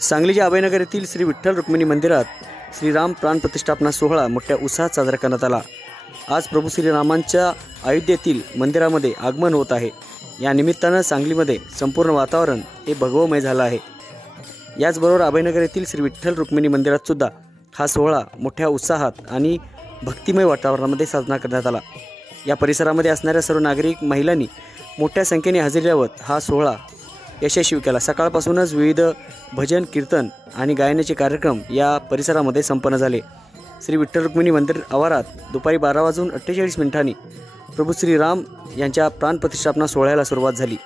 सांगलीच्या अभयनगर येथील श्री विठ्ठल रुक्मिणी मंदिरात श्रीराम प्राण प्रतिष्ठापना सोहळा मोठ्या उत्साहात साजरा करण्यात आला। आज प्रभू श्रीरामांच्या अयोध्येतील मंदिरामध्ये आगमन होत आहे। या निमित्तानं सांगलीमध्ये संपूर्ण वातावरण हे भगवमय झालं आहे। याचबरोबर अभयनगर येथील श्री विठ्ठल रुक्मिणी मंदिरात सुद्धा हा सोहळा मोठ्या उत्साहात आणि भक्तिमय वातावरणामध्ये साजरा करण्यात आला। या परिसरामध्ये असणाऱ्या सर्व नागरिक महिलांनी मोठ्या संख्येने हजेरी लावत हा सोहळा यशस्वी केला। सकाळपासूनच विविध भजन कीर्तन आणि गायनाचे कार्यक्रम या परिसरामध्ये संपन्न झाले। श्री विठ्ठल रुक्मिणी मंदिर आवारात दुपारी 12:48 प्रभू श्रीराम यांच्या प्राणप्रतिष्ठापना सोहळ्याला सुरुवात झाली।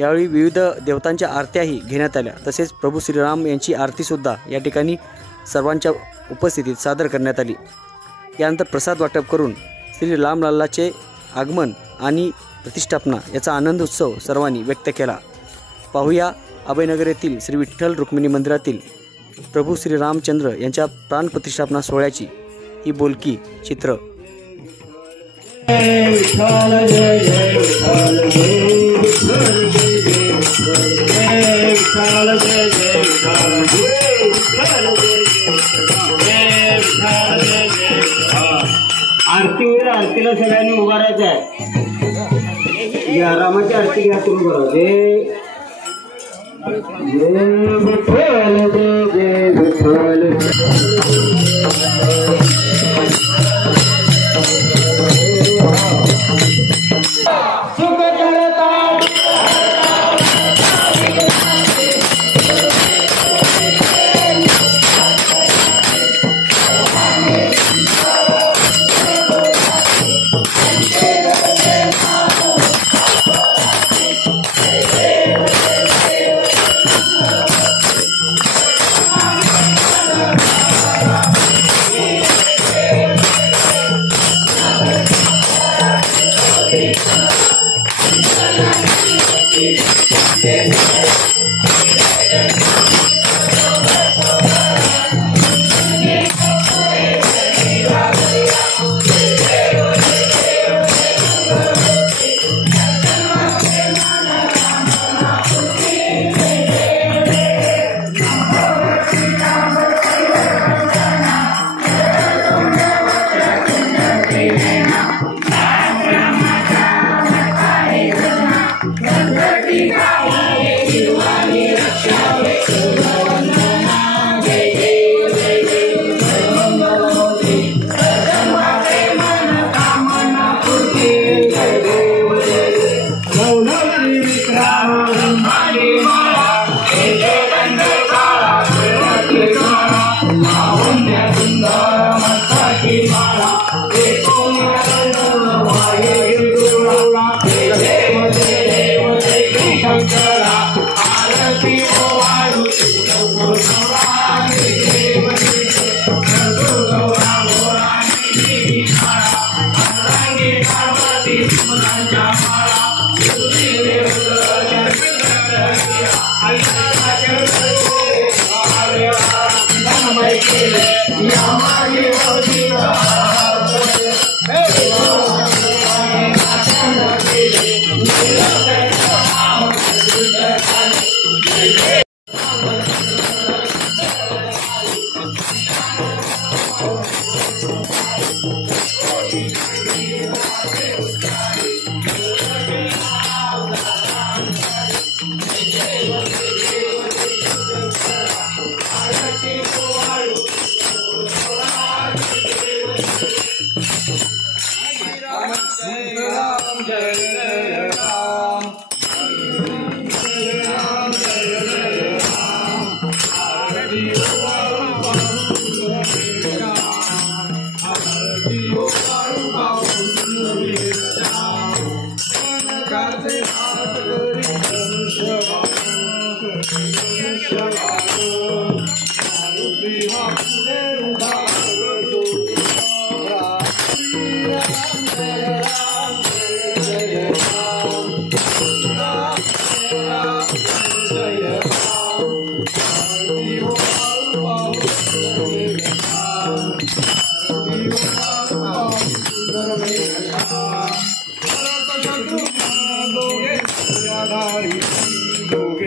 यावेळी विविध देवतांच्या आरत्याही घेण्यात आल्या। तसेच प्रभू श्रीराम यांची आरतीसुद्धा या ठिकाणी सर्वांच्या उपस्थितीत सादर करण्यात आली। यानंतर प्रसाद वाटप करून श्री रामलल्लाचे आगमन आणि प्रतिष्ठापना याचा आनंद उत्सव सर्वांनी व्यक्त केला। पाहूया अभयनगर येथील श्री विठ्ठल रुक्मिणी मंदिरातील प्रभू श्री रामचंद्र यांच्या प्राण प्रतिष्ठापना सोहळ्याची ही बोलकी चित्र। आरतीला सगळ्यांनी उभा राहायचं आहे। या रामाची आरती घ्या तुम्ही बरोबर। विठ्ठल जय विठ्ठल दोघे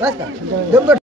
बस का